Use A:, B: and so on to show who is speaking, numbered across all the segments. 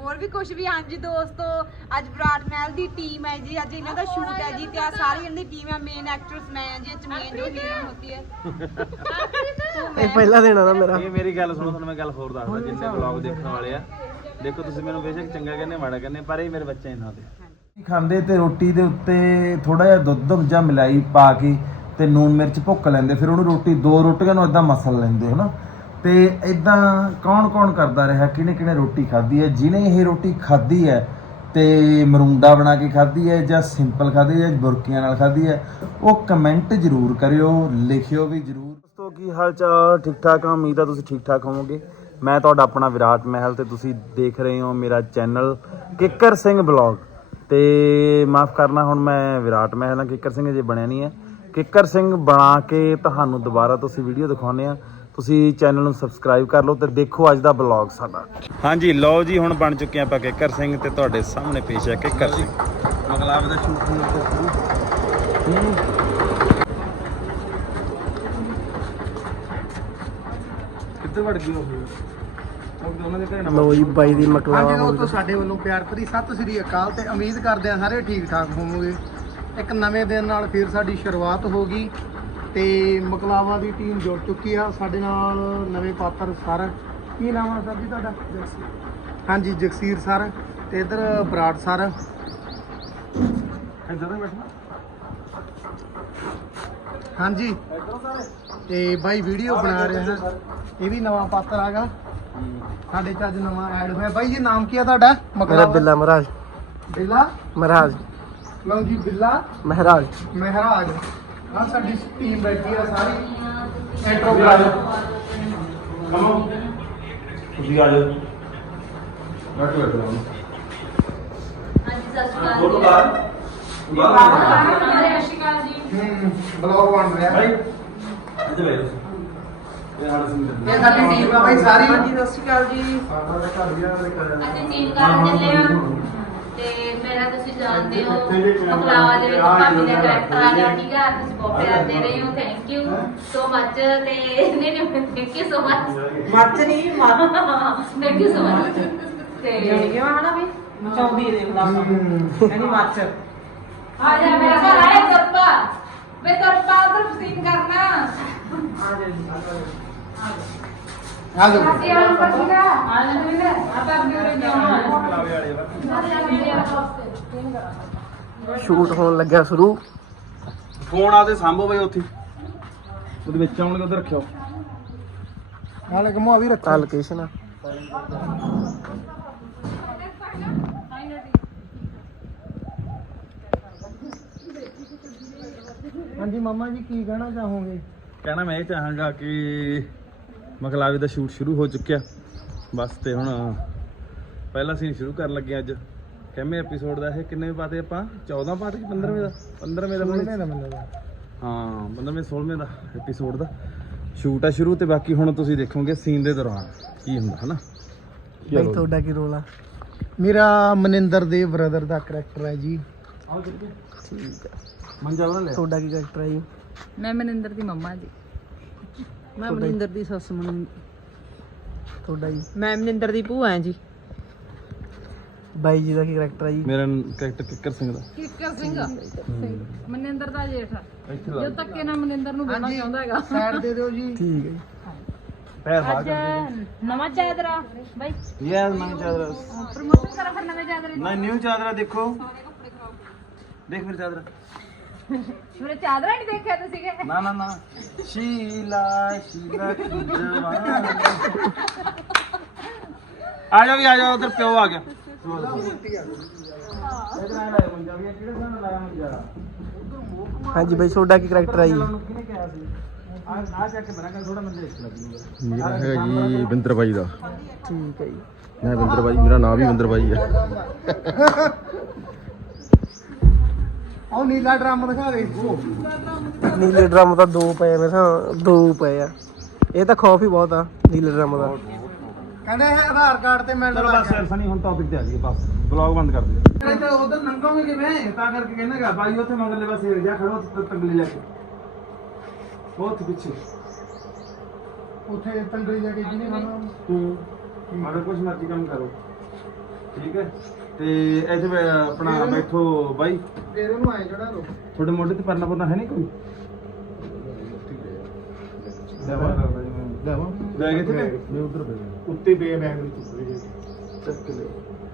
A: ਹੋਰ ਵੀ ਕੁਝ ਵੀ। ਹਾਂਜੀ ਦੋਸਤੋ, ਅੱਜ ਵਿਰਾਟ ਮਹਿਲ ਦੀ ਟੀਮ ਹੈ ਜੀ, ਅੱਜ ਇਹਨਾਂ ਦਾ ਸ਼ੂਟ ਹੈ ਜੀ ਤੇ ਆ ਸਾਰੀ ਇਹਨਾਂ ਦੀ ਟੀਮ ਹੈ। ਮੇਨ ਐਕਟਰਸ ਮੈਂ ਹਾਂ ਜੀ, ਮੇਨ ਜੋ ਹੀਰੋਇਨ ਹੁੰਦੀ ਹੈ।
B: ਇਹ ਪਹਿਲਾ ਦਿਨ ਆ ਨਾ ਮੇਰਾ।
C: ਇਹ ਮੇਰੀ ਗੱਲ ਸੁਣੋ, ਤੁਹਾਨੂੰ ਮੈਂ ਗੱਲ ਹੋਰ ਦੱਸਦਾ। ਜਿੰਨੇ ਵਲੌਗ ਦੇਖਣ ਵਾਲੇ ਆ, ਦੇਖੋ ਤੁਸੀਂ ਮੈਨੂੰ ਬੇਸ਼ੱਕ ਚੰਗਾ ਕਹਿੰਦੇ ਮਾੜਾ ਕਹਿੰਦੇ, ਪਰ ਇਹ ਮੇਰੇ ਬੱਚੇ ਇਹਨਾਂ ਦੇ ਖਾਂਦੇ ਤੇ ਰੋਟੀ ਦੇ ਉੱਤੇ ਥੋੜਾ ਜਿਹਾ ਦੁੱਧ ਜਾਂ ਮਲਾਈ ਪਾ ਕੇ ਤੇ ਨੂਨ ਮਿਰਚ ਭੁੱਕ ਲੈਂਦੇ, ਫਿਰ ਉਹਨੂੰ ਰੋਟੀ 2 ਰੋਟੀਆਂ ਨੂੰ ਇਦਾਂ ਮਸਲ ਲੈਂਦੇ ਹਨਾ। ਤੇ ਇਦਾਂ ਕੌਣ ਕਰਦਾ ਰਿਹਾ, ਕਿਹਨੇ ਰੋਟੀ ਖਾਧੀ ਹੈ। ਜਿਹਨੇ ਇਹ ਰੋਟੀ ਖਾਧੀ ਹੈ ਤੇ ਮਰੂੰਡਾ ਬਣਾ ਕੇ ਖਾਧੀ ਹੈ ਜਾਂ ਸਿੰਪਲ ਖਾਧੀ ਹੈ ਜਾਂ ਬੁਰਕੀਆਂ ਨਾਲ ਖਾਧੀ ਹੈ, ਉਹ ਕਮੈਂਟ ਜ਼ਰੂਰ ਕਰਿਓ, ਲਿਖਿਓ ਵੀ ਜ਼ਰੂਰ। ਦੋਸਤੋ ਕੀ ਹਾਲ ਚਾਲ, ਠੀਕ ਠਾਕ ਆ? ਉਮੀਦ ਆ ਤੁਸੀਂ ਠੀਕ ਠਾਕ ਹੋਵੋਗੇ। ਮੈਂ ਤੁਹਾਡਾ ਆਪਣਾ ਵਿਰਾਟ ਮਹਿਲ ਤੇ ਤੁਸੀਂ ਦੇਖ ਰਹੇ ਹੋ ਮੇਰਾ ਚੈਨਲ ਕਿੱਕਰ ਸਿੰਘ ਬਲੌਗ। ਤੇ ਮਾਫ ਕਰਨਾ, ਹੁਣ ਮੈਂ ਵਿਰਾਟ ਮਹਿਲ ਆ, ਕਿੱਕਰ ਸਿੰਘ ਜੇ ਬਣਿਆ ਨਹੀਂ ਹੈ। ਕਿੱਕਰ ਸਿੰਘ ਬਣਾ ਕੇ ਤੁਹਾਨੂੰ ਦੁਬਾਰਾ ਤੁਸੀਂ ਵੀਡੀਓ ਦਿਖਾਉਂਦੇ ਆ। ਤੁਸੀਂ ਚੈਨਲ ਨੂੰ ਸਬਸਕ੍ਰਾਈਬ ਕਰ ਲਓ ਤੇ ਦੇਖੋ ਅੱਜ ਦਾ ਬਲੌਗ ਸਾਡਾ। ਹਾਂਜੀ ਲਓ ਜੀ, ਹੁਣ ਬਣ ਚੁੱਕੇ ਆਪਾਂ ਕਿੱਕਰ ਸਿੰਘ ਤੇ ਤੁਹਾਡੇ ਸਾਹਮਣੇ ਪੇਸ਼ ਹੈ ਕਿੱਕਰ ਸਿੰਘ। ਮਗਲਾਬ ਦਾ ਸ਼ੂਟ ਕਿੱਥੇ ਵੜ ਗਈ ਉਹ ਉਹਨਾਂ ਦੇ ਘਰੇ ਨਾ।
B: ਲੋ ਜੀ ਬਾਈ ਦੀ ਮਕਲਾਵਾ
D: ਹਾਂਜੀ ਦੋਸਤੋ, ਸਾਡੇ ਵੱਲੋਂ ਪਿਆਰ ਭਰੀ ਸਤਿ ਸ੍ਰੀ ਅਕਾਲ ਤੇ ਉਮੀਦ ਕਰਦੇ ਆ ਸਾਰੇ ਠੀਕ ਠਾਕ ਹੋਵੋਗੇ। ਇੱਕ ਨਵੇਂ ਦਿਨ ਨਾਲ ਫਿਰ ਸਾਡੀ ਸ਼ੁਰੂਆਤ ਹੋ ਗਈ ਤੇ ਮਕਲਾਵਾ ਦੀ ਟੀਮ ਜੁੜ ਚੁੱਕੀ ਆ ਸਾਡੇ ਨਾਲ। ਨਵੇਂ ਪਾਤਰ ਸਰ, ਕੀ ਨਾਮ ਆ ਸਰ ਜੀ ਤੁਹਾਡਾ? ਹਾਂਜੀ ਜਗਸੀਰ ਸਰ ਤੇ ਇਧਰ ਬਰਾੜ ਸਰ। ਹਾਂਜੀ ਤੇ ਬਾਈ ਵੀਡੀਓ ਬਣਾ ਰਿਹਾ, ਇਹ ਵੀ ਨਵਾਂ ਪਾਤਰ ਆਗਾ ਸਾਡੇ ਚ, ਅੱਜ ਨਵਾਂ ਐਡ ਹੋਇਆ। ਬਾਈ ਜੀ ਨਾਮ ਕੀ ਆ ਤੁਹਾਡਾ?
B: ਮੇਰਾ ਬਿੱਲਾ ਮਹਾਰਾਜ।
D: ਬਿੱਲਾ
B: ਮਹਾਰਾਜ।
D: ਲਓ ਜੀ ਬਿੱਲਾ
B: ਮਹਾਰਾਜ।
D: ਮਹਾਰਾਜ। ਆ ਸਾਡੀ ਟੀਮ ਬੈਠੀ ਆ ਸਾਰੀ। ਐਂਟਰੋ ਕਰਾ ਦਿਓ। ਕਮੋ
C: ਤੁਸੀਂ ਆ ਜਾਓ। ਬੈਠੋ
E: ਹਾਂਜੀ ਸਤਿ ਸ਼੍ਰੀ
C: ਬੋਲੋ
E: ਅਕਾਲ
C: ਬਾਹਰ
E: ਜੀ। ਸਤਿ ਸ਼੍ਰੀ ਅਕਾਲ ਜੀ।
D: ਬਲੌਗ ਬਣ ਰਿਹਾ
C: ਭਾਈ ਇੱਥੇ ਬੈਠੋ। ਇਹ ਹਾਲ ਸਿੰਘ
D: ਇਹ ਸਾਡੀ ਟੀਮ ਆ ਬਾਈ ਸਾਰੀ।
A: ਹਾਂਜੀ ਸਤਿ ਸ਼੍ਰੀ ਅਕਾਲ ਜੀ।
D: ਸਾਡਾ ਤਾਂ ਘਰ ਵੀ ਆ
E: ਅਸੀਂ ਸੀਨ ਕਰਨ ਚੱਲੇ ਆ ਤੇ ਮੇਰਾ ਤੁਸੀਂ ਜਾਣਦੇ ਹੋ ਮਕਲਾਵਾ ਦੇ ਵਿੱਚ ਭਾਬੀ ਦਾ ਕਰੈਕਟਰ ਆ ਗਿਆ, ਠੀਕ ਆ। ਤੁਸੀਂ ਬਹੁਤ ਪਿਆਰ ਦੇ ਰਹੇ ਹੋ, ਥੈਂਕ ਯੂ ਸੋ ਮਚ। ਤੇ ਨਹੀਂ thank you so much.
A: Much ਨਹੀਂ
E: ਥੈਂਕ ਯੂ ਸੋ ਮਚ। ਤੇ
A: ਕਿਵੇਂ ਹਨਾ ਵੀ ਚੌਂਦੀ ਦੇਖਦਾ ਕਹਿੰਦੀ ਮੱਚ।
E: ਆ ਜਾ ਮੇਰਾ ਘਰ ਆਇਆ ਤਰਪਾ ਵੇ ਤਰਪਾ ਉਧਰ ਸੀਨ ਕਰਨਾ।
A: ਆ ਜਾ ਜੀ।
D: ਆ ਜਾਓ।
E: ਅਸੀਂ ਆਉਂ ਪੜੀਗਾ ਆ ਲੈ ਆ ਤਾਂ ਅੱਗੇ ਉਰੇ ਜਾਣਾ
B: ਸ਼ੂਟ ਹੋਣ ਲੱਗਿਆ ਸ਼ੁਰੂ।
C: ਫੋਨ ਆਦੇ ਸਾਂਭੋ ਬਈ, ਉੱਥੇ ਉਹਦੇ ਵਿੱਚ ਆਉਣਗੇ, ਉਧਰ ਰੱਖਿਓ।
D: ਨਾਲੇ ਘਮਾ ਵੀ
B: ਆ
D: ਰੱਖੋ।
B: ਲੋਕੇਸ਼ਨ ਆ।
D: ਹਾਂਜੀ ਮਾਮਾ ਜੀ ਕੀ ਕਹਿਣਾ ਚਾਹੋਗੇ?
C: ਕਹਿਣਾ ਮੈਂ ਇਹ ਚਾਹਾਂਗਾ ਕਿ ਮਕਲਾਵੇ ਦਾ ਸ਼ੂਟ ਸ਼ੁਰੂ ਹੋ ਚੁੱਕਿਆ ਬਸ। ਤੇ ਹੁਣ ਪਹਿਲਾ ਸੀਨ ਸ਼ੁਰੂ ਕਰਨ ਲੱਗੇ ਅੱਜ। ਕਿੰਨੇ ਐਪੀਸੋਡ ਦਾ ਇਹ? ਕਿੰਨੇ ਪਾਤੇ ਆਪਾਂ? 14 ਪਾਤੇ ਕਿ 15ਵੇਂ ਦਾ? 15ਵੇਂ ਦਾ ਹਾਂ, 15ਵੇਂ 16ਵੇਂ ਦਾ ਐਪੀਸੋਡ ਦਾ ਸ਼ੂਟ ਆ ਸ਼ੁਰੂ। ਤੇ ਬਾਕੀ ਹੁਣ ਤੁਸੀਂ ਦੇਖੋਗੇ ਸੀਨ ਦੇ ਦੌਰਾਨ ਕੀ ਹੁੰਦਾ ਹਨਾ।
B: ਬਾਈ ਤੁਹਾਡਾ ਕੀ ਰੋਲ ਆ?
D: ਮੇਰਾ ਮਨਿੰਦਰ ਦੇ ਬ੍ਰਦਰ ਦਾ ਕਰੈਕਟਰ ਹੈ ਜੀ।
B: ਠੀਕ ਆ।
C: ਮੰਜਾ ਬਣਾ ਲੈ।
B: ਤੁਹਾਡਾ ਕੀ ਕਰੈਕਟਰ ਹੈ ਜੀ?
E: ਮੈਂ ਮਨਿੰਦਰ ਦੀ ਮੰਮਾ ਜੀ।
A: ਮੈਂ ਮਨਿੰਦਰ ਦੀ ਸੱਸ
B: ਤੁਹਾਡਾ ਜੀ?
A: ਮੈਂ ਮਨਿੰਦਰ ਦੀ ਭੂਆ ਹਾਂ ਜੀ।
B: ਬਾਈ ਜੀ ਦਾ ਕੀ ਕਰੈਕਟਰ ਹੈ ਜੀ?
C: ਮੇਰਾ ਕੈਰੈਕਟਰ ਕਿੱਕਰ ਸਿੰਘ ਦਾ।
E: ਕਿੱਕਰ ਸਿੰਘ ਮਨਿੰਦਰ ਦਾ ਜੇਠ ਆ।
C: ਇੱਥੇ
E: ਜੋ ਧੱਕੇ ਨਾਲ ਮਨਿੰਦਰ ਨੂੰ ਬੋਲਣਾ ਚਾਹੁੰਦਾ ਹੈਗਾ।
D: ਸਾਈਡ ਦੇ ਦਿਓ ਜੀ।
B: ਠੀਕ ਹੈ ਜੀ।
C: ਪੈਰ ਬਾਹਰ
E: ਅੱਜ
C: ਕਰ
E: ਨਵਾਂ ਚਾਦਰਾ ਬਾਈ
C: ਯਾਰ ਨਵੀਂ ਚਾਦਰਾ।
E: ਪ੍ਰਮੋਸ਼ਨ ਕਰਾ ਫਿਰ ਨਵੇਂ ਚਾਦਰੇ
C: ਨਾ ਨਿਊ ਚਾਦਰਾ ਦੇਖੋ। ਦੇਖ ਫਿਰ ਚਾਦਰਾ।
E: ਮੇਰੇ ਚਾਦਰਾ ਨਹੀਂ ਦੇਖਿਆ ਤੁਸੀਂ ਕਿ
C: ਨਾ ਸ਼ੀਲਾ ਕੀ ਜਵਾਨ। ਆ ਜਾ ਵੀ ਆ ਜਾ, ਉਧਰ ਪਿਓ ਆ ਗਿਆ।
B: ਹਾਂਜੀ ਬਾਈ ਤੁਹਾਡਾ ਕੀ ਕਰੈਕਟਰ ਹੈ ਜੀ?
F: ਮੇਰਾ ਹੈਗਾ ਜੀ ਬਿੰਦਰ ਬਾਈ ਦਾ।
B: ਠੀਕ ਹੈ ਜੀ।
F: ਮੈਂ ਬਿੰਦਰ ਬਾਈ, ਮੇਰਾ ਨਾਮ ਵੀ ਬਿੰਦਰ ਬਾਈ ਹੈ।
D: ਆਹ ਨੀਲਾ ਡਰਮ ਦਿਖਾ ਦੇ।
B: ਨੀਲੇ ਡਰਮ ਤਾਂ 2 ਪਏ ਮੇਰੇ ਸਾਂ, 2 ਪਏ ਆ। ਇਹ ਤਾਂ ਖੌਫ ਹੀ ਬਹੁਤ ਆ ਨੀਲੇ ਡਰਮ ਦਾ।
D: ਕਹਿੰਦੇ ਇਹ ਆਧਾਰ ਕਾਰਡ ਤੇ ਮੈਂ
C: ਚਲੋ ਬਸ ਯਾਰ ਸਨੀ, ਹੁਣ ਟੌਪਿਕ ਤੇ ਆ ਗਈ ਬਸ। ਵਲੌਗ ਬੰਦ ਕਰ ਦੇ।
D: ਤੇ ਉਧਰ ਲੰਘੋਗੇ ਕਿਵੇਂ? ਤਾਂ ਕਰਕੇ ਕਹਿੰਦਾਗਾ ਬਾਈ ਉੱਥੇ ਮਗਰਲੇ ਪਾਸੇ ਜਾ ਖੜੋ ਤੰਗਲੀ ਲੈ ਕੇ।
C: ਬਹੁਤ ਪਿੱਛੇ
D: ਉੱਥੇ ਤੰਗਲੀ ਜਾ ਕੇ ਜਿਹਨੇ ਖਾਣਾ
C: ਤੂੰ ਮਾੜਾ ਕੁਛ ਮਰਜ਼ੀ ਕੰਮ ਕਰੋ। ਠੀਕ ਹੈ ਤੇ ਇੱਥੇ ਆਪਣਾ ਬੈਠੋ ਬਾਈ,
D: ਫੇਰ ਉਹਨੂੰ ਐ ਜਿਹੜਾ ਲੋ
C: ਤੁਹਾਡੇ ਮੋਢੇ ਤੇ ਪਰਨਾ ਪੁਰਨਾ ਹੈ ਨਹੀਂ ਕੋਈ? ਬੈਗ ਇੱਥੇ ਪਿਆ?
F: ਮੈਂ ਉਧਰ ਪੈ
D: ਉੱਤੇ ਬੇ ਬੈਗ ਵਿੱਚ ਉੱਪਰ
C: ਚੱਕ ਲੈ।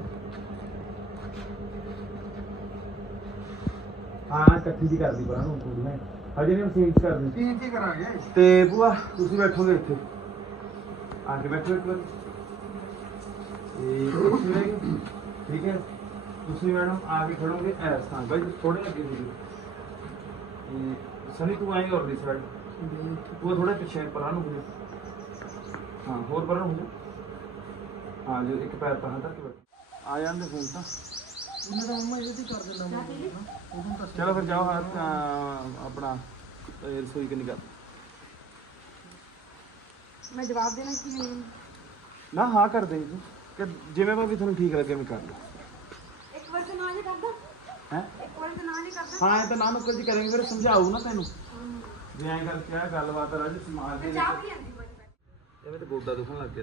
C: ਹਾਂ ਇਕੱਠੀ ਜੀ ਕਰਦੀ ਪਰਾਂ ਨੂੰ ਪੂਰੀ ਹੈ ਹਜੇ ਨਹੀਂ ਸੀਟ ਕਰਦੀ
D: ਕੀ ਕਰਾਂਗੇ।
C: ਤੇ ਭੂਆ ਤੁਸੀਂ ਬੈਠੋਗੇ ਇੱਥੇ ਆ ਕੇ ਬੈਠੋ ਇੱਕ ਵਾਰ ਠੀਕ ਹੈ। ਤੁਸੀਂ ਮੈਡਮ ਆ ਕੇ ਖੜੋਗੇ ਐਸ ਤਾਂ ਬਾਈ ਥੋੜੇ ਅੱਗੇ ਹੋ ਜਾਓ। ਸਨੀ ਤੂੰ ਆਏਗਾ ਔਰ ਦਿਸ ਸਾਈਡ ਉਹ ਥੋੜਾ ਪਿੱਛੇ ਪਰਾਂ ਨੂੰ ਹੋ ਜਾ। ਹਾਂ ਹੋਰ ਪਰਾਂ ਨੂੰ ਹੋ ਜਾ। ਹਾਂ ਜੋ ਇੱਕ ਪੈਰ ਤਾਂ ਤੱਕ ਬੈਠ ਆ ਜਾਂਦੇ ਫੋਨ ਤਾਂ
D: ਉਹਨਾਂ ਦਾ ਮੰਮਾ ਇਹਦੀ ਕਰ ਦਿੰਦਾ
C: ਚਲੋ ਫਿਰ ਜਾਓ ਹੱਥ ਆਪਣਾ ਰਸੋਈ ਕਿ ਨਿਕਲ
A: ਮੈਂ ਜਵਾਬ ਦੇਣਾ ਕਿ ਨਹੀਂ?
C: ਨਾ ਹਾਂ ਕਰ ਦੇ ਜੀ ਕਿ ਜਿਵੇਂ ਵੀ ਤੁਹਾਨੂੰ ਠੀਕ ਲੱਗੇ ਮੈਂ ਕਰ ਲਓ।
A: ਇੱਕ ਵਾਰ ਤੇ ਨਾ ਨਹੀਂ ਕਰਦਾ,
C: ਹੈ
A: ਇੱਕ ਵਾਰ ਤੇ ਨਾ ਨਹੀਂ ਕਰਦਾ।
C: ਹਾਂ ਇਹ ਤਾਂ ਨਾ ਨੁੱਕਰ ਜੀ ਕਰਾਂਗੇ ਫਿਰ ਸਮਝਾਊ ਨਾ ਤੈਨੂੰ ਵੀ ਐਂ ਕਰਕੇ ਆ ਗੱਲਬਾਤ ਆ ਜੀ ਸਮਾਜ ਦੇ
A: ਚਾਹ ਵੀ ਆਂਦੀ ਕੋਈ
C: ਐਵੇਂ ਤਾਂ ਗੋਡਾ ਦੁਖਣ ਲੱਗ ਗਿਆ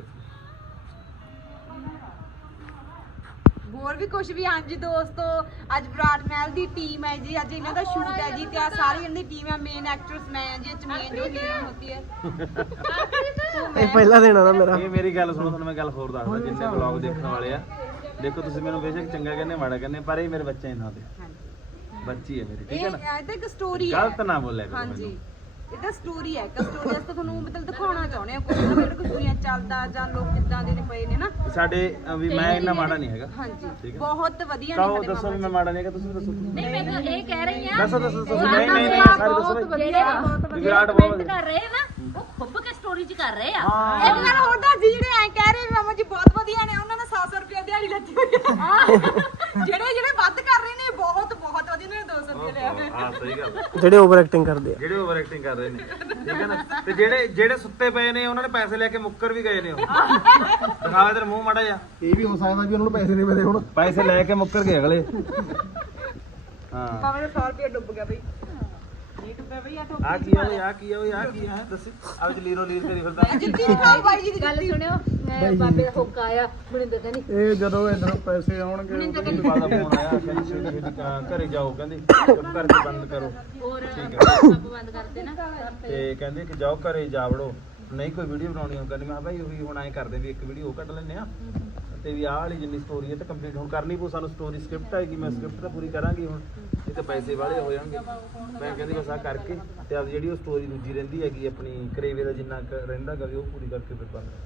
A: ਹੋਰ ਵੀ ਕੁਝ ਵੀ। ਹਾਂਜੀ ਦੋਸਤੋ, ਅੱਜ ਵਿਰਾਟ ਮਹਿਲ ਦੀ ਟੀਮ ਹੈ ਜੀ, ਅੱਜ ਇਹਨਾਂ ਦਾ ਸ਼ੂਟ ਹੈ ਜੀ ਤੇ ਆ ਸਾਰੀ ਇਹਨਾਂ ਦੀ ਟੀਮ ਹੈ। ਮੇਨ ਐਕਟਰਸ ਮੈਂ ਹਾਂ ਜੀ, ਇਹ ਚ ਮੇਨ ਜੋ ਹੀਰੋਇਨ ਹੁੰਦੀ ਹੈ
B: ਇਹ ਪਹਿਲਾ ਦੇਣਾ ਨਾ ਮੇਰਾ।
C: ਇਹ ਮੇਰੀ ਗੱਲ ਸੁਣੋ, ਤੁਹਾਨੂੰ ਮੈਂ ਗੱਲ ਹੋਰ ਦੱਸਦਾ। ਜਿੰਨੇ ਵਲੌਗ ਦੇਖਣ ਵਾਲੇ ਆ, ਦੇਖੋ ਤੁਸੀਂ ਮੈਨੂੰ ਬੇਸ਼ੱਕ ਚੰਗਾ ਕਹਿੰਦੇ ਮਾੜਾ ਕਹਿੰਦੇ, ਪਰ ਇਹ ਮੇਰੇ ਬੱਚੇ ਇਹਨਾਂ ਦੇ ਬੱਚੀ ਹੈ ਮੇਰੀ, ਠੀਕ ਹੈ ਨਾ?
A: ਇਹ ਤਾਂ ਇੱਕ ਸਟੋਰੀ ਹੈ,
C: ਗਲਤ ਨਾ ਬੋਲਿਆ ਕਰੋ
A: ਹਾਂਜੀ
C: ਮੈਨੂੰ।
A: ਇਹ ਤਾਂ ਸਟੋਰੀ ਹੈ। ਸਟੋਰੀ ਵਾਸਤੇ ਤੁਹਾਨੂੰ ਮਤਲਬ ਦਿਖਾਉਣਾ ਚਾਹੁੰਦੇ ਆ ਕੋਈ ਨਾ ਕੁਝ ਦੁਨੀਆ ਚੱਲਦਾ ਜਾਂ ਲੋਕ ਕਿੱਦਾਂ ਦੇ ਨੇ ਪਏ ਨੇ ਨਾ।
C: ਸਾਡੇ ਵੀ ਮੈਂ ਇੰਨਾ ਮਾੜਾ ਨਹੀਂ ਹੈਗਾ,
A: ਹਾਂਜੀ
C: ਠੀਕ ਹੈ।
A: ਬਹੁਤ ਵਧੀਆ ਨੇ
C: ਕਹੋ
A: ਸਾਡੇ
C: ਦੱਸੋ ਵੀ ਮੈਂ ਮਾੜਾ ਨਹੀਂ ਹੈਗਾ, ਤੁਸੀਂ ਦੱਸੋ।
E: ਨਹੀਂ ਮੈਂ ਤਾਂ ਇਹ ਕਹਿ ਰਹੀ ਆ
C: ਦੱਸੋ ਨਹੀਂ ਨਹੀਂ ਨਹੀਂ ਸਾਰੇ ਦੱਸੋ ਬਈ। ਵਿਰਾਟ
E: ਕਮੈਂਟ
C: ਬਹੁਤ
E: ਕਰ ਰਹੇ ਆ ਨਾ, ਉਹ ਖੁੱਬ ਕੇ ਸਟੋਰੀ 'ਚ ਕਰ ਰਹੇ ਆ।
A: ਇੱਕ ਗੱਲ ਹੋਰ ਦੱਸ ਜੀ, ਜਿਹੜੇ ਐ ਕਹਿ ਰਹੇ ਵੀ ਮਾਮਾ ਜੀ ਬਹੁਤ ਵਧੀਆ ਨੇ, ਉਹਨਾਂ ਨੇ 700 ਰੁਪਏ ਦਿਹਾੜੀ ਲੱਗੀ ਹੋਈ ਹੈ। ਜਿਹੜੇ ਵੱਧ ਕਰ ਰਹੇ ਨੇ ਬਹੁਤ ਵਧੀਆ ਨੇ, 200 ਰੁਪਏ ਲਿਆ ਹੋਇਆ।
C: ਹਾਂ ਸਹੀ ਗੱਲ।
B: ਜਿਹੜੇ ਓਵਰ ਐਕਟਿੰਗ ਕਰਦੇ ਆ,
C: ਜਿਹੜੇ ਓਵਰ ਐਕਟਿੰਗ ਕਰ ਰਹੇ ਨੇ, ਠੀਕ ਹੈ ਨਾ? ਤੇ ਜਿਹੜੇ ਸੁੱਤੇ ਪਏ ਨੇ ਉਹਨਾਂ ਨੇ ਪੈਸੇ ਲੈ ਕੇ ਮੁੱਕਰ ਵੀ ਗਏ ਨੇ। ਉਹ ਦਿਖਾਵੇ ਤੇਰਾ ਮੂੰਹ ਮਾੜਾ ਜਿਹਾ।
D: ਇਹ ਵੀ ਹੋ ਸਕਦਾ ਵੀ ਉਹਨਾਂ ਨੂੰ ਪੈਸੇ ਨਹੀਂ ਮਿਲੇ ਹੁਣ।
C: ਪੈਸੇ ਲੈ ਕੇ ਮੁੱਕਰ ਗਏ ਅਗਲੇ। ਹਾਂ
A: ਭਾਵੇਂ 100 ਰੁਪਏ ਡੁੱਬ ਗਿਆ ਬਈ, ਨਹੀਂ ਡੁੱਬਿਆ ਬਈ।
C: ਆ ਕੀ ਆ ਓਏ, ਆ ਕੀ ਆ ਓਏ, ਆ ਕੀ ਆ ਦੱਸ। ਆ ਵਿੱਚ ਲੀਰੋ ਲੀਰ ਕਰੀ ਫਿਰਦਾ।
A: ਜਿੱਤੀ ਦਿਖਾਓ ਬਾਈ ਜੀ ਦੀ
E: ਗੱਲ ਸੁਣਿਓ, ਬਾਬੇ ਦਾ ਹੁੱਕ ਆਇਆ ਮਨਿੰਦਰ ਕਹਿੰਦੀ
D: ਇਹ ਜਦੋਂ ਇਧਰ ਪੈਸੇ ਆਉਣਗੇ
C: ਬਾਦਾ ਫੋਨ ਆਇਆ, ਕਹਿੰਦੀ ਛੇਤੀ ਘਰੇ ਜਾਓ, ਕਹਿੰਦੀ ਚੁੱਪ ਕਰਕੇ ਬੰਦ ਕਰੋ,
E: ਹੋਰ
C: ਠੀਕ ਹੈ।
E: ਸਭ ਬੰਦ ਕਰਦੇ ਨਾ
C: ਤੇ ਕਹਿੰਦੇ ਕਿ ਜਾਓ ਘਰੇ ਜਾ ਵੜੋ, ਨਹੀਂ ਕੋਈ ਵੀਡੀਓ ਬਣਾਉਣੀ ਹੋ। ਕਹਿੰਦੀ ਮੈਂ ਭਾਈ ਉਹੀ ਹੁਣ ਐਂ ਕਰਦੇ ਵੀ ਇੱਕ ਵੀਡੀਓ ਕੱਢ ਲੈਂਦੇ ਆ ਤੇ ਵੀ ਆਹ ਵਾਲੀ ਜਿੰਨੀ ਸਟੋਰੀ ਹੈ ਤੇ ਕੰਪਲੀਟ ਹੁਣ ਕਰਨੀ ਪਊ ਸਾਨੂੰ। ਸਟੋਰੀ ਸਕ੍ਰਿਪਟ ਆਏਗੀ, ਮੈਂ ਸਕ੍ਰਿਪਟ ਤਾਂ ਪੂਰੀ ਕਰਾਂਗੀ ਹੁਣ, ਇਹ ਤਾਂ ਪੈਸੇ ਵਾਲੇ ਹੋ ਜਾਣਗੇ। ਮੈਂ ਕਹਿੰਦੀ ਬਸ ਆਹ ਕਰਕੇ ਤੇ ਆਪ ਜਿਹੜੀ ਉਹ ਸਟੋਰੀ ਦੂਜੀ ਰਹਿੰਦੀ ਹੈਗੀ ਆਪਣੀ ਕਰੇਵੇ ਦਾ ਜਿੰਨਾ ਰਹਿੰਦਾ ਗਾ ਵੀ ਉਹ ਪੂਰੀ ਕਰਕੇ ਫਿਰ ਬੰਦ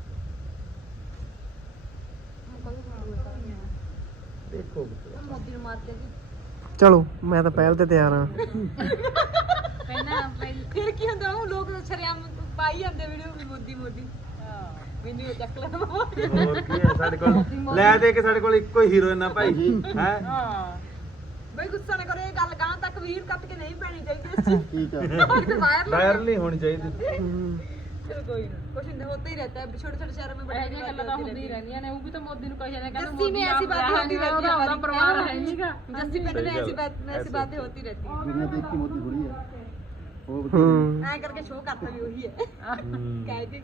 C: ਦੇਖੋ।
E: ਮੋਦੀ ਨੂੰ ਮਾਰ ਕੇ
B: ਚਲੋ ਮੈਂ ਤਾਂ ਪਹਿਲ ਤੇ ਤਿਆਰ ਆ।
E: ਪਹਿਲਾਂ
A: ਫਿਰ ਕੀ ਹੁੰਦਾ, ਉਹ ਲੋਕ ਸ਼ਰਿਆਮ ਪਾਈ ਜਾਂਦੇ ਵੀਡੀਓ ਵੀ ਮੋਦੀ ਮੈਨੂੰ ਚੱਕ ਲੈ
C: ਹੋਰ ਕੀ ਹੈ ਸਾਡੇ ਕੋਲ ਲੈ ਦੇ ਕੇ, ਸਾਡੇ ਕੋਲ ਇੱਕੋ ਹੀ ਹੀਰੋਇਨ ਆ ਭਾਈ ਹੈ।
A: ਹਾਂ ਬਈ ਗੁੱਸਾ ਨਾ ਕਰੋ, ਇਹ ਗੱਲ ਗਾਂ ਤੱਕ ਵੀਰ ਕੱਟ ਕੇ ਨਹੀਂ ਪੈਣੀ ਚਾਹੀਦੀ।
D: ਠੀਕ ਆ।
C: ਵਾਇਰਲ ਨਹੀਂ ਹੋਣੀ ਚਾਹੀਦੀ।
A: चलो कोई ना, कुछ होता ही रहता है, छोटे छोटे शहरों में बड़ी बड़ी बातें होती रहती है।
G: वो भी तो मोदी को कह जाने का
A: जस्सी में ऐसी बातें होती रहती है, हमारा
G: परिवार है नहीं का
A: जस्सी पिंड में ऐसी बातें होती रहती है।
D: दुनिया देख के मोदी थोड़ी है वो
A: ऐ करके शो करता भी वही है कह के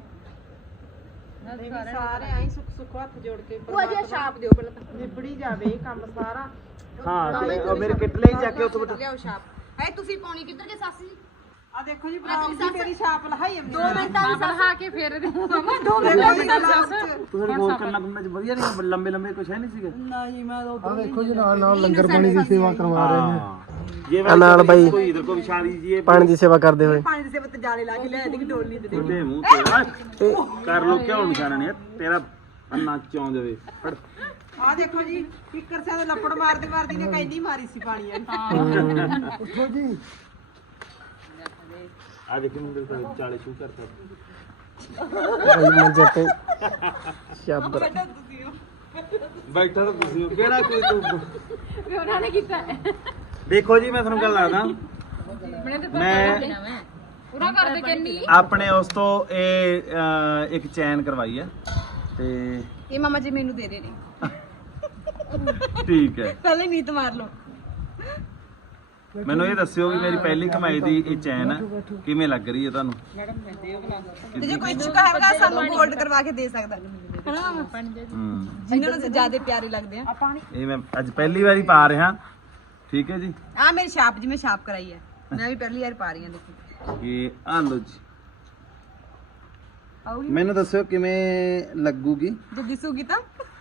G: ਸਾਰੇ ਆਈ ਸੁੱਖ ਸੁੱਖ ਹੱਥ ਜੋੜ ਕੇ
A: ਉਹ ਅਜੇ ਛਾਪ ਦਿਓ ਪਹਿਲਾਂ ਤਾਂ
G: ਨਿਬੜੀ ਜਾਵੇ ਇਹ ਕੰਮ ਸਾਰਾ।
C: ਹਾਂ ਤੇ ਉਹ ਮੇਰੇ ਕਿੱਟ ਲਈ ਜਾ ਕੇ ਉੱਥੇ ਬੈਠਾ।
A: ਲਿਆਓ ਛਾਪ। ਐ ਤੁਸੀਂ ਪਾਉਣੀ ਕਿੱਧਰ ਕੇ ਸਾਸੀ ਜੀ?
G: ਆ ਦੇਖੋ ਜੀ ਬਰਾਬਰ ਦੀ ਮੇਰੀ ਛਾਪ ਲਹਾਈ
A: 2 ਮਿੰਟਾਂ ਦੀ
G: ਲਹਾ ਕੇ ਫੇਰ ਦੇ
A: 2 ਮਿੰਟਾਂ ਦੀ ਲਾਸਟ।
C: ਤੁਸੀਂ ਗੋਲ ਕਰਨਾ ਕੁੰਨਾ ਚ ਵਧੀਆ ਨਹੀਂ ਲੰਬੇ ਲੰਬੇ ਕੁਛ ਹੈ ਨਹੀਂ ਸੀਗੇ।
G: ਨਹੀਂ ਮੈਂ
D: ਆ ਦੇਖੋ ਜੀ ਨਾਲ ਨਾਲ ਲੰਗਰ ਪਾਣੀ ਦੀ ਸੇਵਾ ਕਰਵਾ ਰਹੇ ਨੇ।
C: ये
B: ਨਾਲ ਬਾਈ
C: कोई इधर को विशाली जी ये
B: ਪਾਣੀ ਦੀ ਸੇਵਾ ਕਰਦੇ ਹੋਏ
A: ਪਾਣੀ ਦੇ ਸੇਵਾ ਤੇ ਜਾਲੇ ਲਾ ਕੇ ਲੈ ਦੀ ਡੋਲੀ ਤੇ
C: छोटे मुंह ते कर लो क्या निशाना ने तेरा अन्ना चौं देवे फड़
G: ਆ ਦੇਖੋ ਜੀ ਕਿੱਕਰ ਸਿਆਂ ਦੇ ਲੱਪੜ ਮਾਰਦੀ ਮਾਰਦੀ ਨੇ ਕੈਂਡੀ ਮਾਰੀ ਸੀ ਪਾਣੀ ਵਾਲੀ।
D: ਉੱਠੋ ਜੀ।
C: आ देखिए मुंडे का चाले शू करता
B: ਬਾਈ ਮੰਜੇ ਤੇ ਸ਼ਾਬਰ।
C: बैठा तो तुसी केड़ा कोई तू
E: ਵੀ ਉਹਨਾਂ ਨੇ ਕੀਤਾ
C: देखो जी मैं थानू गल लादा मैं
E: ਪੂਰਾ ਕਰਦੇ ਕਿੰਨੀ
C: ਆਪਣੇ ਉਸ ਤੋਂ ਇਹ ਇੱਕ ਚੈਨ ਕਰਵਾਈ ਹੈ ਤੇ
A: ਇਹ ਮਾਮਾ ਜੀ ਮੈਨੂੰ ਦੇ ਦੇ ਨੇ
C: ਠੀਕ ਹੈ।
A: ਪਹਿਲੇ ਨੀਤ ਮਾਰ ਲਓ।
C: ਮੈਨੂੰ ਇਹ ਦੱਸਿਓ ਵੀ ਮੇਰੀ ਪਹਿਲੀ ਕਮਾਈ ਦੀ ਇਹ ਚੈਨ ਹੈ ਕਿਵੇਂ ਲੱਗ ਰਹੀ ਹੈ ਤੁਹਾਨੂੰ?
A: ਤੇ ਜੇ ਕੋਈ ਇੱਛੁਕ ਹੈਗਾ ਸਾਨੂੰ ਗੋਲਡ ਕਰਵਾ ਕੇ ਦੇ ਸਕਦਾ। ਜਿਨ੍ਹਾਂ ਨੂੰ ਜ਼ਿਆਦਾ ਪਿਆਰੇ ਲੱਗਦੇ ਆ।
C: ਇਹ ਮੈਂ ਅੱਜ ਪਹਿਲੀ ਵਾਰੀ ਪਾ ਰਿਹਾ, ਠੀਕ ਹੈ ਜੀ।
A: ਆ ਮੇਰੀ ਛਾਪ ਜਿਵੇਂ ਛਾਪ ਕਰਾਈ ਹੈ, ਮੈਂ ਵੀ ਪਹਿਲੀ ਵਾਰ ਪਾ ਰਹੀ ਹਾਂ। ਦੇਖੋ
C: ਇਹ ਆ ਲਓ ਜੀ, ਮੈਨੂੰ ਦੱਸਿਓ ਕਿਵੇਂ ਲੱਗੂਗੀ।
A: ਜੇ ਦਿਸੂਗੀ ਤਾਂ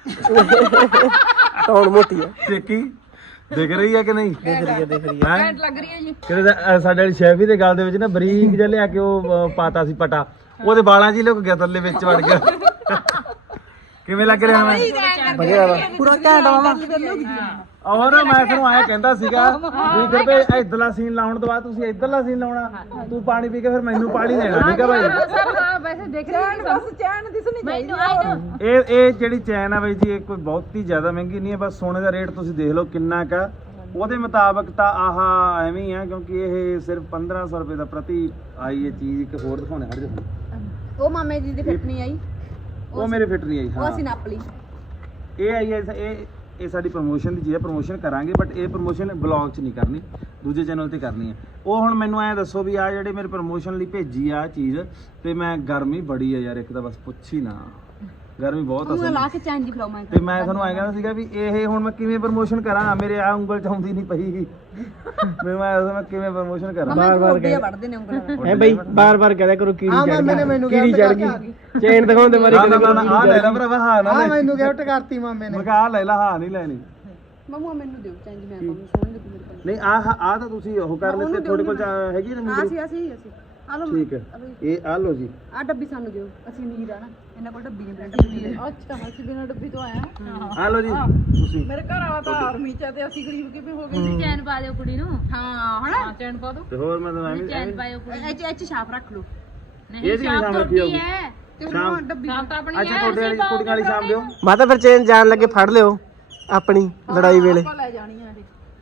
B: ਟੌਣ ਮੋਟੀ ਆ।
C: ਦੇਖੀ ਦਿਖ ਰਹੀ ਹੈ ਕਿ ਨਹੀਂ?
B: ਦੇਖ ਰਹੀ ਹੈ
C: ਹੈਂ?
A: ਲੱਗ ਰਹੀ ਹੈ ਜੀ।
C: ਕਿਤੇ ਸਾਡੇ ਵਾਲੀ ਸ਼ੈਫੀ ਦੇ ਗਲ ਦੇ ਵਿੱਚ ਨਾ ਬਰੀਕ ਜਿਹਾ ਲਿਆ ਕੇ ਉਹ ਪਾਤਾ ਸੀ ਪਟਾ, ਉਹਦੇ ਵਾਲਾਂ 'ਚ ਹੀ ਲੁਕ ਗਿਆ, ਥੱਲੇ ਵਿੱਚ ਵੜ ਗਿਆ। ਕਿਵੇਂ ਲੱਗ ਰਿਹਾ ਮੈਂ?
B: ਵਧੀਆ ਵਾ।
G: ਪੂਰਾ ਘੈਂਟ ਆਵਾ
C: ਔਰ ਮੈਂ ਤੁਹਾਨੂੰ ਆਇਆ ਕਹਿੰਦਾ ਸੀਗਾ ਵੀ ਕਿਤੇ ਇਧਰਲਾ ਸੀਨ ਲਾਉਣ ਤੋਂ ਬਾਅਦ ਤੁਸੀਂ ਇਧਰਲਾ ਸੀਨ ਲਾਉਣਾ, ਤੂੰ ਪਾਣੀ ਪੀ ਕੇ ਫਿਰ ਮੈਨੂੰ ਪਾਣੀ ਦੇਣਾ, ਠੀਕ ਹੈ ਭਾਈ।
E: ਹਾਂ ਵੈਸੇ ਦੇਖ ਰਹੇ
G: ਬਸ ਚੈਨ ਦਿਸਣੀ
E: ਮੈਨੂੰ ਆਈ ਨੂੰ
C: ਇਹ ਜਿਹੜੀ ਚੈਨ ਆ ਬਾਈ ਜੀ, ਇਹ ਕੋਈ ਬਹੁਤ ਹੀ ਜ਼ਿਆਦਾ ਮਹਿੰਗੀ ਨਹੀਂ ਹੈ। ਬਸ ਸੋਨੇ ਦਾ ਰੇਟ ਤੁਸੀਂ ਦੇਖ ਲਓ ਕਿੰਨਾ ਕਾ, ਉਹਦੇ ਮੁਤਾਬਕ ਤਾਂ ਆਹ ਐਵੇਂ ਹੀ ਆ, ਕਿਉਂਕਿ ਇਹ ਸਿਰਫ 1500 ਰੁਪਏ ਦਾ ਪ੍ਰਤੀ ਆਈ ਇਹ ਚੀਜ਼। ਇੱਕ ਹੋਰ ਦਿਖਾਉਣੇ ਹਟ ਜਾ,
A: ਉਹ ਮਾਮੇ ਜੀ ਦੀ ਫਿੱਟ ਨਹੀਂ ਆਈ,
C: ਉਹ ਮੇਰੇ ਫਿੱਟ ਨਹੀਂ ਆਈ।
A: ਉਹ
C: ਹਾਂ
A: ਅਸੀਂ ਨੱਪ ਲਈ।
C: ਇਹ ਆਈ ਹੈ, ਇਹ ਸਾਡੀ ਪ੍ਰਮੋਸ਼ਨ ਦੀ ਚੀਜ਼ ਹੈ, ਪ੍ਰਮੋਸ਼ਨ ਕਰਾਂਗੇ ਬਟ ਇਹ ਪ੍ਰਮੋਸ਼ਨ ਬਲੌਗ 'ਚ ਨਹੀਂ ਕਰਨੀ, ਦੂਜੇ ਚੈਨਲ ਤੇ ਕਰਨੀ ਹੈ। ਉਹ ਹੁਣ ਮੈਨੂੰ ਐਂ ਦੱਸੋ ਵੀ ਆ ਜਿਹੜੇ ਮੇਰੇ ਪ੍ਰਮੋਸ਼ਨ ਲਈ ਭੇਜੀ ਆ ਚੀਜ਼, ਤੇ ਮੈਂ ਗਰਮੀ ਬੜੀ ਆ ਯਾਰ, ਇੱਕ ਤਾਂ ਬਸ ਪੁੱਛੀ ਨਾ, ਗਰਮੀ ਬਹੁਤ ਆ
A: ਉਹ ਲਾ
C: ਸਾਨੂੰ।
A: ਕੇ ਚੈਨ ਜੀ ਫਲਾਉ ਮੈਂ
C: ਤੇ ਮੈਂ ਤੁਹਾਨੂੰ ਐਂ ਕਹਿੰਦਾ ਸੀਗਾ ਵੀ ਇਹ ਹੁਣ ਮੈਂ ਕਿਵੇਂ ਪ੍ਰਮੋਸ਼ਨ ਕਰਾਂ, ਮੇਰੇ ਆ ਉਂਗਲ 'ਚ ਆਉਂਦੀ ਨਹੀਂ ਪਈ ਵੀ ਮੈਂ ਕਿਵੇਂ ਪ੍ਰਮੋਸ਼ਨ ਕਰਾਂ।
B: ਬਾਰ-ਬਾਰ ਕਹਿ
A: ਵੜਦੇ ਨੇ ਉਂਗਲਾਂ।
B: ਹੈ ਬਈ, ਬਾਰ-ਬਾਰ ਕਹਦਾ ਕਰੋ ਕੀੜੀ ਚੜ
D: ਮਾਮੇ ਨੇ
B: ਗਈ,
D: ਮੈਨੂੰ
B: ਕੀੜੀ ਚੜ ਗਈ, ਚੇਨ ਦਿਖਾਉਂਦੇ ਮਾਰੀ
C: ਆ ਲੈ ਲਾ ਭਰਾਵਾ, ਹਾਂ ਨਾ ਲੈ।
D: ਮੈਨੂੰ ਗਿਫਟ ਕਰਤੀ ਮਾਮੇ ਨੇ।
C: ਮੈਂ ਕਿਹਾ ਆਹ ਲੈ ਲਾ, ਹਾਂ ਨਹੀਂ ਲੈਣੀ।
A: ਮਮਾ ਮੈਨੂੰ ਦਿਓ ਚੈਨ ਜੀ, ਮੈਂ ਤੁਹਾਨੂੰ ਸੋਹਣੀ ਲੱਗੂ ਮੇਰੇ ਕੋਲ।
C: ਨਹੀਂ ਆਹ ਤਾਂ ਤੁਸੀਂ ਉਹ ਕਰ ਲਿੱਤੇ, ਤੁਹਾਡੇ ਕੋਲ ਹੈਗੀ ਨਾ ਮੁੰਦਰੀ?
A: ਅਸੀਂ ਆ ਲਓ
C: ਠੀਕ ਹੈ, ਇਹ ਆ ਲਓ ਜੀ।
A: ਆ ਡੱਬੀ ਸਾਨੂੰ ਦਿਓ, ਅਸੀਂ ਅਮੀਰ ਆ ਨਾ, ਇਹਨਾਂ ਕੋਲ ਡੱਬੀ ਨਹੀਂ।
G: ਅੱਛਾ ਅਸੀਂ ਬਿਨਾਂ ਡੱਬੀ ਤੋਂ ਆਇਆ।
C: ਆ ਲਓ ਜੀ ਤੁਸੀਂ।
G: ਮੇਰੇ ਘਰ ਵਾਲਾ ਤਾਂ ਆਰਮੀ ਚ ਆ ਤੇ ਅਸੀਂ ਗਰੀਬ ਕਿਵੇਂ ਹੋ ਗਏ?
E: ਚੈਨ ਪਾ ਦਿਓ ਕੁੜੀ ਨੂੰ।
A: ਹਾਂ ਹਣਾ
G: ਚੈਨ ਪਾ ਦੋ।
C: ਤੇ ਹੋਰ ਮੈਂ ਤਾਂ ਐਵੇਂ
E: ਚੈਨ ਪਾਇਓ ਕੁੜੀ ਨੂੰ।
A: ਇਹ ਛਾਪ ਰੱਖ ਲਓ।
E: ਨਹੀਂ
C: ਇਹਦੀ
E: ਸ਼ਾਮ
C: ਸ਼ਾਮ ਰੱਖੀ
E: ਟੁੱਟੀ
C: ਹੋਊਗੀ।
E: ਹੈ।
A: ਤੇ
C: ਸ਼ਾਮ।
A: ਉਹ ਡੱਬੀ
E: ਸ਼ਾਮ ਤਾਂ ਆਪਣੀ
C: ਅੱਛਾ
E: ਹੈ,
C: ਤੁਹਾਡੇ ਵਾਲੀ ਕੁੜੀਆਂ ਵਾਲੀ ਸ਼ਾਮ ਦਿਓ।
B: ਮਾਤਾ ਫਿਰ ਚੇਨ ਜਾਣ ਲੱਗੇ ਫੜ ਲਿਓ ਆਪਣੀ ਲੜਾਈ ਵੇਲੇ।
G: ਆਪਾਂ ਲੈ ਜਾਣੀ ਆ ਇਹ।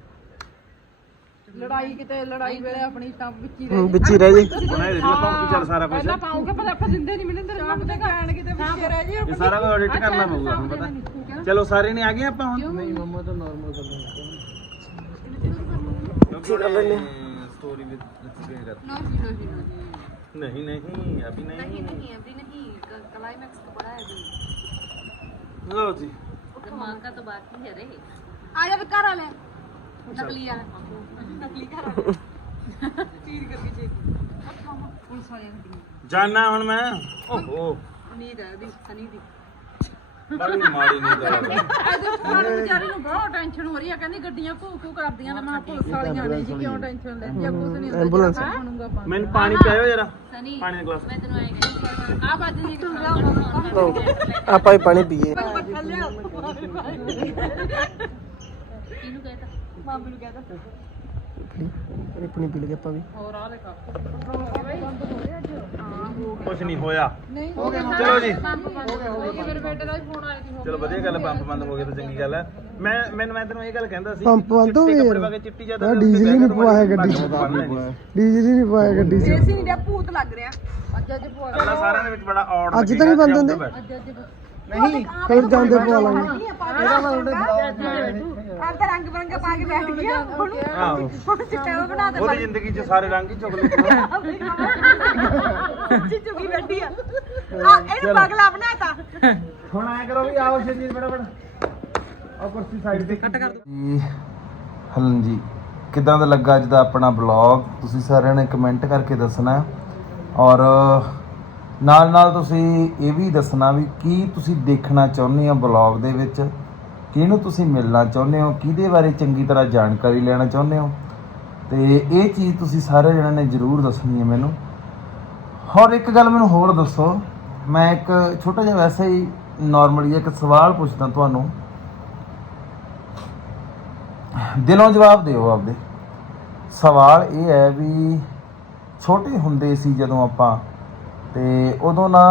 G: ਲੜਾਈ ਕਿਤੇ ਲੜਾਈ ਵੇਲੇ ਆਪਣੀ ਤਾਂ ਵਿੱਚ ਹੀ ਰਹਿ
B: ਵਿੱਚ ਹੀ ਰਹਿ ਜੇ।
C: ਹੁਣ ਇਹ ਦੇਖ ਲਓ ਭੌਂਕੀ ਚੱਲ ਸਾਰਾ ਕੁਝ।
G: ਪਹਿਲਾਂ ਪਾਉਂਗੇ ਪਰ ਆਪਾਂ ਦਿੰਦੇ ਨਹੀਂ ਮਿਲਦੇ ਤੇ ਕਹਿਣ ਕਿਤੇ ਵਿੱਚ ਰਹਿ ਜੇ।
C: ਇਹ ਸਾਰਾ ਕੁਝ ਐਡਿਟ ਕਰਨਾ ਪਊਗਾ ਹੁਣ ਪਤਾ। ਚਲੋ ਸਾਰੇ ਨੇ ਆ ਗਏ ਆਪਾਂ ਹੁਣ।
B: ਨਹੀਂ ਮੰਮਾ ਤਾਂ ਨਾਰਮਲ ਕਰ
C: ਲੈਂਦੇ ਸਟੋਰੀ ਵਿਦ नहीं नहीं अभी नहीं
E: अभी नहीं क्लाइमैक्स तो बड़ा है अभी।
C: लो जी
E: दिमाग का तो बात ही है रे।
A: ਆ ਜਾ ਵੀ ਘਰ ਆ ਲੈ ਨਕਲੀ ਆ ਨਕਲੀ ਘਰ ਆ ਚੀਰ ਕਰਕੇ ਜੇ ਪੁਲਿਸ ਵਾਲਿਆਂ ਦੀ
C: जाना ਹੁਣ ਮੈਂ ਓਹੋ
A: ਉਮੀਦ ਹੈ ਉਹਦੀ ਸਨੀ ਦੀ
C: ਬੜੀ ਮਾੜੀ ਨਹੀਂ ਕਰਾ
G: ਸਾਨੂੰ ਵਿਚਾਰੀ ਨੂੰ ਬਹੁਤ ਟੈਨਸ਼ਨ ਹੋ ਰਹੀ ਆ, ਕਹਿੰਦੀ ਗੱਡੀਆਂ ਘੂ ਘੂ ਕਰਦੀਆਂ ਨੇ। ਮੈਂ ਪੁਲਿਸ ਵਾਲੀਆਂ ਨੇ ਜੀ ਕਿਉਂ ਟੈਨਸ਼ਨ ਲੈਂਦੀ ਆ, ਕੁਝ ਨਹੀਂ ਹੁੰਦਾ।
B: ਐਂਬੂਲੈਂਸ।
G: ਬਣੂਗਾ ਪਾਣੀ।
C: ਮੈਨੂੰ ਪਾਣੀ ਪਿਆਓ ਜਰਾ
E: सनी
C: ਪਾਣੀ ਦਾ ਗਲਾਸ
E: मैं तेन आएगा आ बात नहीं
B: ਲਓ ਆਪਾਂ ਹੀ ਪਾਣੀ ਪੀਏ।
E: किनू कहता
A: ਮਾਮੇ ਨੂੰ ਕਹਿਦਾ
B: ਆਪਣੀ ਪੀ ਲਗੇ ਆਪਾਂ ਵੀ।
G: ਹੋਰ ਆ ਦੇਖਾ
C: ਕੁਝ ਨਹੀਂ ਹੋਇਆ
G: ਹੋ ਗਿਆ
C: ਚਲੋ ਜੀ
G: ਮੇਰੇ ਬੇਟੇ ਦਾ ਵੀ ਫੋਨ ਆਇਆ ਸੀ।
C: ਚਲੋ ਵਧੀਆ ਗੱਲ, ਪੰਪ ਬੰਦ ਹੋ ਗਿਆ ਤਾਂ ਚੰਗੀ ਗੱਲ ਹੈ। ਮੈਂ ਤੈਨੂੰ ਇਹ ਗੱਲ ਕਹਿੰਦਾ ਸੀ
B: ਪੰਪ ਬੰਦ ਹੋ
C: ਚਿੱਟੇ
B: ਗਏ
C: ਕੱਪੜੇ ਪਾ ਕੇ ਚਿੱਟੀ ਜਦ
B: ਡੀਜ਼ਲ ਹੀ ਨਹੀਂ ਪਵਾਇਆ ਗੱਡੀ 'ਚ। ਡੀਜ਼ਲ ਹੀ ਨਹੀਂ ਪਾਇਆ ਗੱਡੀ 'ਚ।
A: ਏਸੀ ਨਹੀਂ ਡਿਆ ਭੂਤ ਲੱਗ ਰਿਹਾ
G: ਅੱਜ ਭੂਆ
C: ਅਗਲਾ ਸਾਰਿਆਂ ਦੇ ਵਿੱਚ ਬੜਾ ਔੜ
B: ਅੱਜ ਤਾਂ ਨਹੀਂ ਬੰਦ ਹੁੰਦੇ?
D: ਨਹੀਂ
B: ਫਿਰ ਜਾਂਦੇ ਪਵਾ ਲਾਂਗੇ।
D: ਇਹਦਾ ਮੈਂ ਉਹਦੇ ਬਲੌਗ
A: ਆਪ ਤਾਂ ਰੰਗ ਬਰੰਗਾ ਪਾ ਕੇ ਬੈਠ ਗਿਆ ਹੁਣ
C: ਆਹੋ
A: ਹੁਣ ਚਿੱਟਾ ਉਹ ਬਣਾ ਦੇ
C: ਉਹਦੀ ਜ਼ਿੰਦਗੀ 'ਚ ਸਾਰੇ ਰੰਗ ਹੀ ਚੁਗਲੇ
A: ਸੱਚੀ ਚੁਗੀ ਬੈਠੀ ਆ ਇਹਨੂੰ ਪਗਲਾ ਬਣਾਤਾ
C: ਹੁਣ ਐ ਕਰੋ ਵੀ ਆਓ ਸ਼ਰੀਰ ਬੜਾ ਆਹ ਕੁਰਸੀ ਸਾਈਡ ਤੇ ਕੱਟ ਕਰ ਦੋ। ਹਲਨ ਜੀ ਕਿਦਾਂ ਦਾ ਲੱਗਾ ਅੱਜ ਦਾ ਆਪਣਾ ਬਲੌਗ, ਤੁਸੀਂ ਸਾਰਿਆਂ ਨੇ ਕਮੈਂਟ ਕਰਕੇ ਦੱਸਣਾ, ਔਰ ਨਾਲ ਨਾਲ ਤੁਸੀਂ ਇਹ ਵੀ ਦੱਸਣਾ ਵੀ ਕੀ ਤੁਸੀਂ ਦੇਖਣਾ ਚਾਹੁੰਦੇ ਹੋ ਬਲੌਗ ਦੇ ਵਿੱਚ, ਕਿਹਨੂੰ ਤੁਸੀਂ ਮਿਲਣਾ ਚਾਹੁੰਦੇ ਹੋ, ਕਿਹਦੇ ਬਾਰੇ ਚੰਗੀ ਤਰ੍ਹਾਂ ਜਾਣਕਾਰੀ ਲੈਣਾ ਚਾਹੁੰਦੇ ਹੋ, ਤੇ ਇਹ ਚੀਜ਼ ਤੁਸੀਂ ਸਾਰੇ ਜਣਿਆਂ ਨੇ ਜ਼ਰੂਰ ਦੱਸਣੀ ਹੈ ਮੈਨੂੰ। ਹੋਰ ਇੱਕ ਗੱਲ ਮੈਨੂੰ ਹੋਰ ਦੱਸੋ, ਮੈਂ ਇੱਕ ਛੋਟਾ ਜਿਹਾ ਵੈਸੇ ਹੀ ਨਾਰਮਲੀ ਇੱਕ ਸਵਾਲ ਪੁੱਛਦਾ ਤੁਹਾਨੂੰ, ਦਿਲੋਂ ਜਵਾਬ ਦਿਓ ਆਪਦੇ। ਸਵਾਲ ਇਹ ਹੈ ਵੀ ਛੋਟੇ ਹੁੰਦੇ ਸੀ ਜਦੋਂ ਆਪਾਂ, ਤੇ ਉਦੋਂ ਨਾ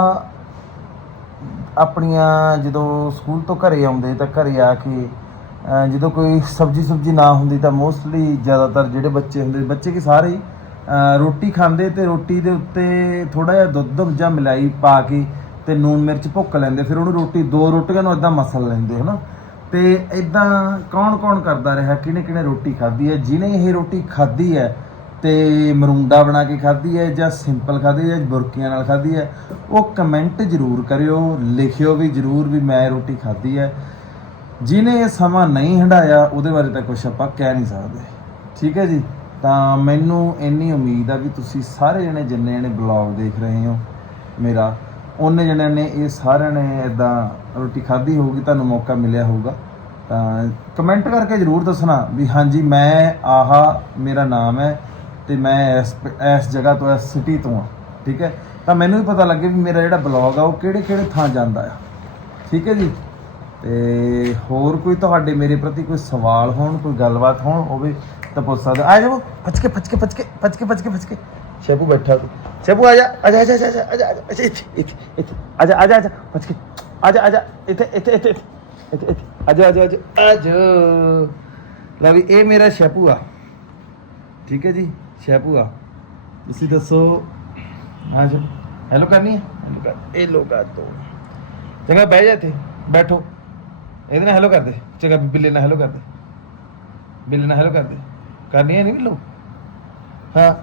C: ਆਪਣੀਆਂ ਜਦੋਂ ਸਕੂਲ ਤੋਂ ਘਰੇ ਆਉਂਦੇ ਤਾਂ ਘਰੇ ਆ ਕੇ ਜਦੋਂ ਕੋਈ ਸਬਜ਼ੀ ਨਾ ਹੁੰਦੀ ਤਾਂ ਮੋਸਟਲੀ ਜ਼ਿਆਦਾਤਰ ਜਿਹੜੇ ਬੱਚੇ ਹੁੰਦੇ, ਬੱਚੇ ਕੀ ਸਾਰੇ ਹੀ ਰੋਟੀ ਖਾਂਦੇ ਤੇ ਰੋਟੀ ਦੇ ਉੱਤੇ ਥੋੜਾ ਜਿਹਾ ਦੁੱਧ ਜਾਂ ਮਲਾਈ ਪਾ ਕੇ ਤੇ ਨੂਣ ਮਿਰਚ ਭੁੱਕ ਲੈਂਦੇ, ਫਿਰ ਉਹਨੂੰ ਦੋ ਰੋਟੀਆਂ ਨੂੰ ਇਦਾਂ ਮਸਲ ਲੈਂਦੇ ਹੈ ਨਾ। ਤੇ ਇਦਾਂ ਕੌਣ ਕਰਦਾ ਰਿਹਾ, ਕਿਹਨੇ ਰੋਟੀ ਖਾਧੀ ਹੈ, ਜਿਹਨੇ ਇਹ ਰੋਟੀ ਖਾਧੀ ਹੈ ਤੇ ਮਰੂੰਡਾ ਬਣਾ ਕੇ ਖਾਧੀ ਹੈ ਜਾਂ ਸਿੰਪਲ ਖਾਧੀ ਹੈ ਜਾਂ ਬੁਰਕੀਆਂ ਨਾਲ ਖਾਧੀ ਹੈ, ਉਹ ਕਮੈਂਟ ਜ਼ਰੂਰ ਕਰਿਓ, ਲਿਖਿਓ ਵੀ ਜ਼ਰੂਰ ਵੀ ਮੈਂ ਰੋਟੀ ਖਾਧੀ ਹੈ। ਜਿਹਨੇ ਇਹ ਸਮਾਂ ਨਹੀਂ ਹੰਢਾਇਆ ਉਹਦੇ ਬਾਰੇ ਤਾਂ ਕੁਛ ਆਪਾਂ ਕਹਿ ਨਹੀਂ ਸਕਦੇ, ਠੀਕ ਹੈ ਜੀ। ਤਾਂ ਮੈਨੂੰ ਇੰਨੀ ਉਮੀਦ ਆ ਵੀ ਤੁਸੀਂ ਸਾਰੇ ਜਣੇ ਜਿੰਨੇ ਜਣੇ ਬਲੌਗ ਦੇਖ ਰਹੇ ਹੋ ਮੇਰਾ, ਉਹਨੇ ਜਣਿਆਂ ਨੇ ਇਹ ਸਾਰਿਆਂ ਨੇ ਇੱਦਾਂ ਰੋਟੀ ਖਾਧੀ ਹੋਊਗੀ, ਤੁਹਾਨੂੰ ਮੌਕਾ ਮਿਲਿਆ ਹੋਊਗਾ ਤਾਂ ਕਮੈਂਟ ਕਰਕੇ ਜ਼ਰੂਰ ਦੱਸਣਾ ਵੀ ਹਾਂਜੀ ਮੈਂ ਆਹਾ ਮੇਰਾ ਨਾਮ ਹੈ ਤੇ ਮੈਂ ਇਸ ਜਗ੍ਹਾ ਤੋਂ, ਇਸ ਸਿਟੀ ਤੋਂ ਆ, ਠੀਕ ਹੈ। ਤਾਂ ਮੈਨੂੰ ਵੀ ਪਤਾ ਲੱਗੇ ਵੀ ਮੇਰਾ ਜਿਹੜਾ ਬਲੌਗ ਆ ਉਹ ਕਿਹੜੇ ਕਿਹੜੇ ਥਾਂ ਜਾਂਦਾ ਆ, ਠੀਕ ਹੈ ਜੀ। ਤੇ ਹੋਰ ਕੋਈ ਤੁਹਾਡੇ ਮੇਰੇ ਪ੍ਰਤੀ ਕੋਈ ਸਵਾਲ ਹੋਣ, ਕੋਈ ਗੱਲਬਾਤ ਹੋਣ ਹੋਵੇ ਤਾਂ ਪੁੱਛ ਸਕਦੇ। ਆ ਜਾਓ ਪਛਕੇ ਸ਼ੈਪੂ ਬੈਠਾ ਤੂੰ, ਸ਼ੈਪੂ ਆ ਜਾ ਆ ਜਾ ਆ ਜਾ ਆ ਜਾ ਆ ਜਾ ਇੱਥੇ ਆ ਜਾ ਆ ਜਾ ਆ ਜਾ ਪਛਕੇ ਆ ਜਾ ਆ ਜਾ ਇੱਥੇ ਇੱਥੇ ਇੱਥੇ ਇੱਥੇ ਆ ਜਾ ਆ ਜਾ ਆ ਜਾ। ਲੈ ਵੀ ਇਹ ਮੇਰਾ ਸ਼ੈਪੂ ਆ, ਠੀਕ ਹੈ ਜੀ, ਸ਼ੈਪੂ ਆ। ਤੁਸੀਂ ਦੱਸੋ ਆ ਜਾ, ਹੈਲੋ ਕਰਨੀ ਹੈ, ਹੈਲੋ ਕਰ, ਇਹ ਲੋਕ ਆ ਤੋ ਚੰਗਾ ਬਹਿ ਜਾ ਇੱਥੇ, ਬੈਠੋ, ਇਹਦੇ ਨਾਲ ਹੈਲੋ ਕਰ ਦੇ, ਚੰਗਾ ਬਿੱਲੇ ਨਾਲ ਹੈਲੋ ਕਰ ਦੇ, ਬਿੱਲੇ ਨਾਲ ਹੈਲੋ ਕਰ ਦੇ, ਕਰਨੀ ਹੈ ਨਹੀਂ ਬਿੱਲੋ, ਹਾਂ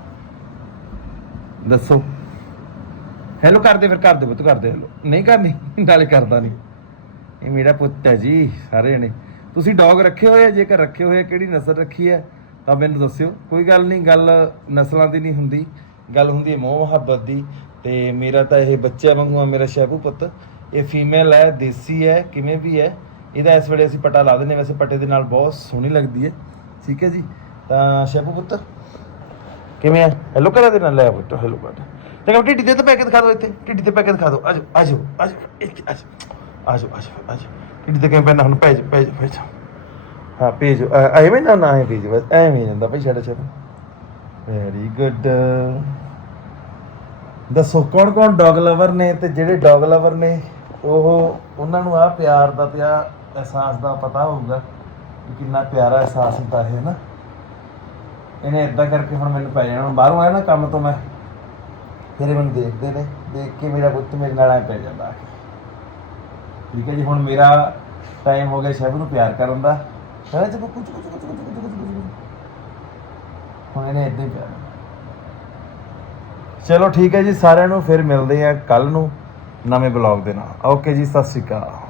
C: ਦੱਸੋ ਹੈਲੋ ਕਰ ਦੇ, ਫਿਰ ਕਰ ਦੇ ਪੁੱਤ, ਕਰ ਦੇ ਹੈਲੋ, ਨਹੀਂ ਕਰਨੀ ਨਾਲੇ ਕਰਦਾ ਨਹੀਂ। ਇਹ ਮੇਰਾ ਪੁੱਤ ਹੈ ਜੀ। ਸਾਰੇ ਜਣੇ ਤੁਸੀਂ ਡੌਗ ਰੱਖੇ ਹੋਏ ਆ, ਜੇਕਰ ਰੱਖੇ ਹੋਏ, ਕਿਹੜੀ ਨਸਲ ਰੱਖੀ ਹੈ ਤਾਂ ਮੈਨੂੰ ਦੱਸਿਓ। ਕੋਈ ਗੱਲ ਨਹੀਂ, ਗੱਲ ਨਸਲਾਂ ਦੀ ਨਹੀਂ ਹੁੰਦੀ, ਗੱਲ ਹੁੰਦੀ ਹੈ ਮੋਹ ਮੁਹੱਬਤ ਦੀ। ਤੇ ਮੇਰਾ ਤਾਂ ਇਹ ਬੱਚਿਆਂ ਵਾਂਗੂ ਆ ਮੇਰਾ ਸ਼ੈਪੂ ਪੁੱਤ। ਇਹ ਫੀਮੇਲ ਹੈ, ਦੇਸੀ ਹੈ, ਕਿਵੇਂ ਵੀ ਹੈ। ਇਹਦਾ ਇਸ ਵੇਲੇ ਅਸੀਂ ਪਟਾ ਲਾ ਦਿੰਦੇ, ਵੈਸੇ ਪਟੇ ਦੇ ਨਾਲ ਬਹੁਤ ਸੋਹਣੀ ਲੱਗਦੀ ਹੈ, ਠੀਕ ਹੈ ਜੀ। ਤਾਂ ਸ਼ੈਪੂ ਪੁੱਤ ਕਿਵੇਂ ਆ, ਹੈਲੋ ਕਰਾ ਦੇ ਨਾਲ, ਲੈ ਪੁੱਤ ਹੈਲੋ ਕਰ। ਚੰਗਾ ਢਿੱਡੀ ਤੇ ਪੈ ਕੇ ਦਿਖਾ ਦਿਓ, ਇੱਥੇ ਢਿੱਡੀ ਤੇ ਪੈ ਕੇ ਦਿਖਾ ਦਿਓ, ਆਜੋ ਆਜੋ ਆਜੋ ਇੱਥੇ ਆਜੋ ਆਜੋ ਆਜੋ ਆਜੋ, ਢਿੱਡੀ ਤੇ ਕਿਵੇਂ ਪੈਣਾ ਹੁਣ, ਪੈ ਜਾ ਪੈ ਜਾ ਪੈ ਜਾ, ਹਾਂ ਭੇਜ ਐਵੇਂ ਨਾ ਨਾ ਭੇਜ, ਬਸ ਐਵੇਂ ਜਾਂਦਾ ਭਾਈ ਸਾਡਾ ਸ਼ੈਪੂ। Very good. ਦੱਸੋ ਕੌਣ ਕੌਣ ਡੌਗ ਲਵਰ ਨੇ, ਤੇ ਜਿਹੜੇ ਡੌਗ ਲਵਰ ਨੇ ਉਹਨਾਂ ਨੂੰ ਆਹ ਪਿਆਰ ਦਾ ਤੇ ਆਹ ਅਹਿਸਾਸ ਦਾ ਪਤਾ ਹੋਊਗਾ ਕਿ ਕਿੰਨਾ ਪਿਆਰਾ ਅਹਿਸਾਸ ਹੁੰਦਾ ਹੈ ਨਾ। ਇਹਨੇ ਇਦਾਂ ਕਰਕੇ ਹੁਣ ਮੈਨੂੰ ਪੈ ਜਾਣਾ, ਬਾਹਰੋਂ ਆਇਆ ਨਾ ਕੰਮ ਤੋਂ ਮੈਂ, ਫਿਰ ਇਹ ਮੈਨੂੰ ਦੇਖਦੇ ਨੇ, ਦੇਖ ਕੇ ਮੇਰਾ ਪੁੱਤ ਮੇਰੇ ਨਾਲ ਐ ਪੈ ਜਾਂਦਾ, ਠੀਕ ਹੈ ਜੀ। ਹੁਣ ਮੇਰਾ ਟਾਈਮ ਹੋ ਗਿਆ ਸ਼ੈਪੂ ਨੂੰ ਪਿਆਰ ਕਰਨ ਦਾ, ਹੁਣ ਇਹਨੇ ਇੱਦਾਂ ਹੀ ਪਿਆਰ। ਚਲੋ ਠੀਕ ਹੈ ਜੀ, ਸਾਰਿਆਂ ਨੂੰ ਫਿਰ ਮਿਲਦੇ ਆ ਕੱਲ ਨੂੰ ਨਵੇਂ ਬਲੌਗ ਦੇ ਨਾਲ। ਓਕੇ ਜੀ, ਸਤਿ ਸ਼੍ਰੀ ਅਕਾਲ।